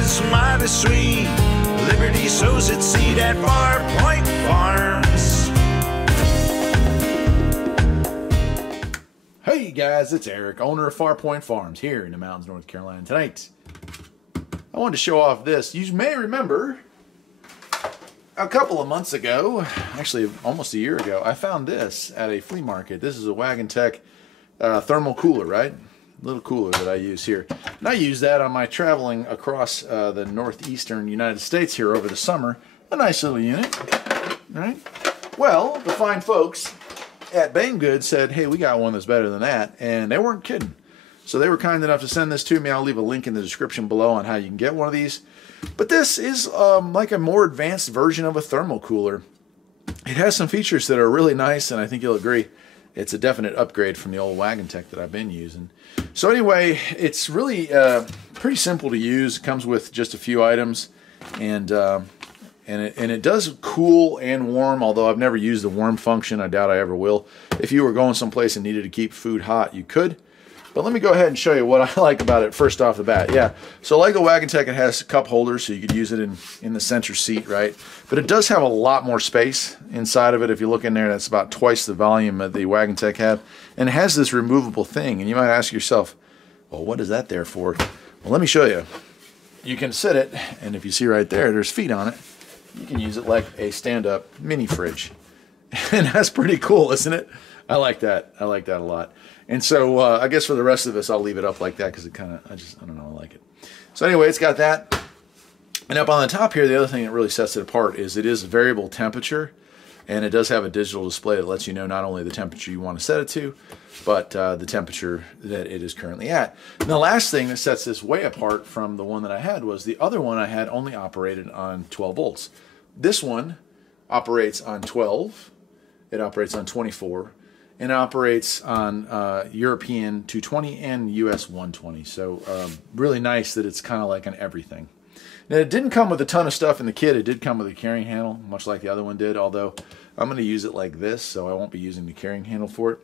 is mighty sweet. Liberty sows its seed at Farpoint Farms. Hey guys, it's Eric, owner of Farpoint Farms here in the mountains, North Carolina. Tonight, I wanted to show off this. You may remember a couple of months ago, actually almost a year ago, I found this at a flea market. This is a Wagon Tech thermal cooler, right? Little cooler that I use here. And I use that on my traveling across the northeastern United States here over the summer. A nice little unit, right? Well, the fine folks at Banggood said, hey, we got one that's better than that, and they weren't kidding. So they were kind enough to send this to me. I'll leave a link in the description below on how you can get one of these. But this is like a more advanced version of a thermal cooler. It has some features that are really nice, and I think you'll agree it's a definite upgrade from the old Wagon Tech that I've been using. So anyway, it's really pretty simple to use. It comes with just a few items, and it does cool and warm, although I've never used the warm function. I doubt I ever will. If you were going someplace and needed to keep food hot, you could. But let me go ahead and show you what I like about it first off the bat. Yeah, so like the Wagon Tech, it has cup holders, so you could use it in the center seat, right? But it does have a lot more space inside of it. If you look in there, that's about twice the volume that the Wagon Tech had. And it has this removable thing, and you might ask yourself, well, what is that there for? Well, let me show you. You can sit it, and if you see right there, there's feet on it. You can use it like a stand-up mini fridge. And that's pretty cool, isn't it? I like that. I like that a lot. And so I guess for the rest of us, I'll leave it up like that because it kind of, I don't know, I like it. So anyway, it's got that. And up on the top here, the other thing that really sets it apart is it is variable temperature. And it does have a digital display that lets you know not only the temperature you want to set it to, but the temperature that it is currently at. And the last thing that sets this way apart from the one that I had was the other one I had only operated on 12 volts. This one operates on 12, it operates on 24, and it operates on European 220 and US 120. So really nice that it's kind of like an everything. Now, it didn't come with a ton of stuff in the kit. It did come with a carrying handle, much like the other one did, although I'm going to use it like this, so I won't be using the carrying handle for it.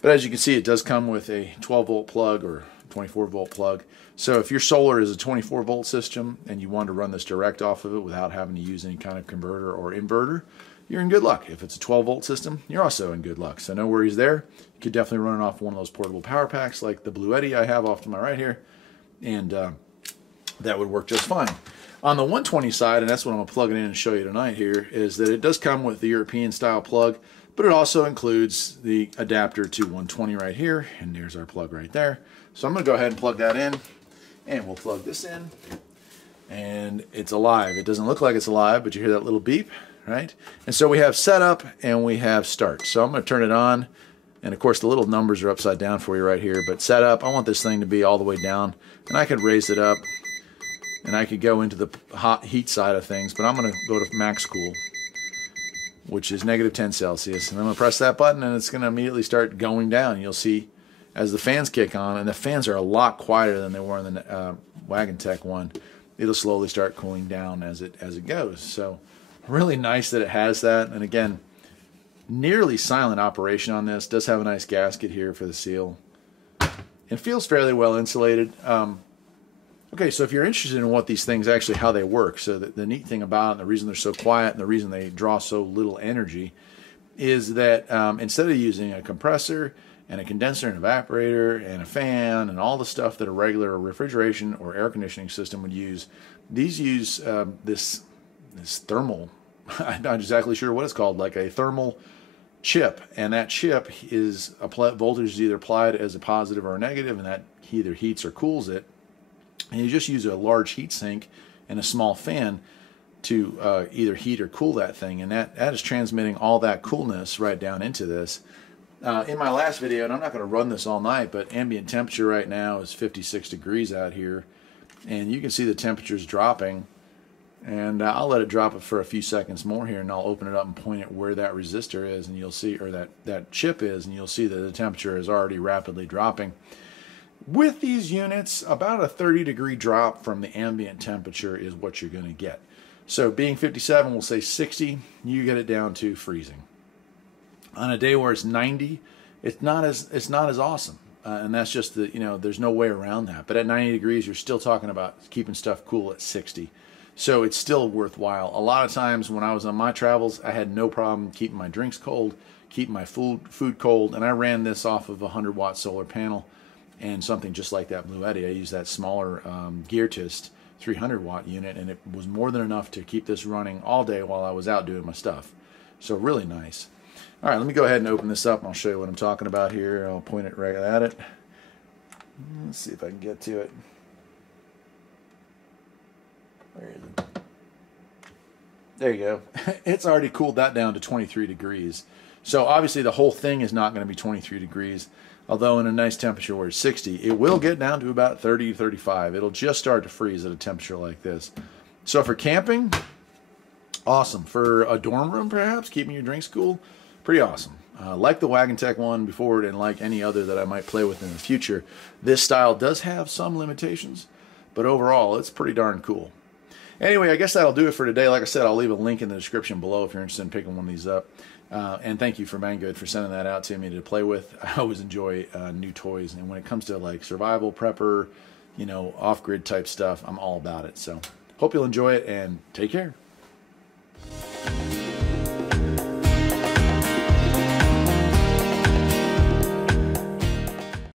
But as you can see, it does come with a 12-volt plug or 24-volt plug. So if your solar is a 24-volt system and you want to run this direct off of it without having to use any kind of converter or inverter, you're in good luck. If it's a 12-volt system, you're also in good luck. So no worries there. You could definitely run it off one of those portable power packs like the Blue Eddy I have off to my right here, and that would work just fine. On the 120 side, and that's what I'm going to plug it in and show you tonight here, is that it does come with the European style plug, but it also includes the adapter to 120 right here, and there's our plug right there. So I'm going to go ahead and plug that in, and we'll plug this in, and it's alive. It doesn't look like it's alive, but you hear that little beep, right? And so we have setup and we have start. So I'm going to turn it on, and of course the little numbers are upside down for you right here, but setup, I want this thing to be all the way down, and I could raise it up, and I could go into the hot heat side of things, but I'm going to go to max cool, which is -10 Celsius. And I'm going to press that button, and it's going to immediately start going down. You'll see as the fans kick on, and the fans are a lot quieter than they were in the Wagon Tech one. It'll slowly start cooling down as it goes. So really nice that it has that. And again, nearly silent operation on this. Does have a nice gasket here for the seal. It feels fairly well insulated. Okay, so if you're interested in what these things actually, how they work, so the neat thing about it, and the reason they're so quiet, and the reason they draw so little energy, is that instead of using a compressor and a condenser and evaporator and a fan and all the stuff that a regular refrigeration or air conditioning system would use, these use this thermal, I'm not exactly sure what it's called, like a thermal chip, and that chip is voltage is either applied as a positive or a negative, and that either heats or cools it. And you just use a large heat sink and a small fan to either heat or cool that thing, and that is transmitting all that coolness right down into this. In my last video, and I'm not going to run this all night, but ambient temperature right now is 56 degrees out here, and you can see the temperature's dropping. And I'll let it drop it for a few seconds more here, and I'll open it up and point it where that resistor is, and you'll see, or that chip is, and you'll see that the temperature is already rapidly dropping. With these units, about a 30-degree drop from the ambient temperature is what you're going to get. So being 57, we'll say 60, you get it down to freezing. On a day where it's 90, it's not as awesome. And that's just the, there's no way around that. But at 90 degrees, you're still talking about keeping stuff cool at 60. So it's still worthwhile. A lot of times when I was on my travels, I had no problem keeping my drinks cold, keeping my food cold, and I ran this off of a 100-watt solar panel and something just like that Blue Eddy. I used that smaller Geartist 300-watt unit, and it was more than enough to keep this running all day while I was out doing my stuff. So really nice. All right, let me go ahead and open this up, and I'll show you what I'm talking about here. I'll point it right at it. Let's see if I can get to it. Where is it? There you go. It's already cooled that down to 23 degrees. So obviously the whole thing is not going to be 23 degrees. Although in a nice temperature where it's 60, it will get down to about 30, 35. It'll just start to freeze at a temperature like this. So for camping, awesome. For a dorm room, perhaps, keeping your drinks cool, pretty awesome. Like the Wagon Tech one before, and like any other that I might play with in the future, this style does have some limitations, but overall, it's pretty darn cool. Anyway, I guess that'll do it for today. Like I said, I'll leave a link in the description below if you're interested in picking one of these up. And thank you for Banggood for sending that out to me to play with. I always enjoy new toys, and when it comes to like survival, prepper, off-grid type stuff, I'm all about it. So hope you'll enjoy it, and take care.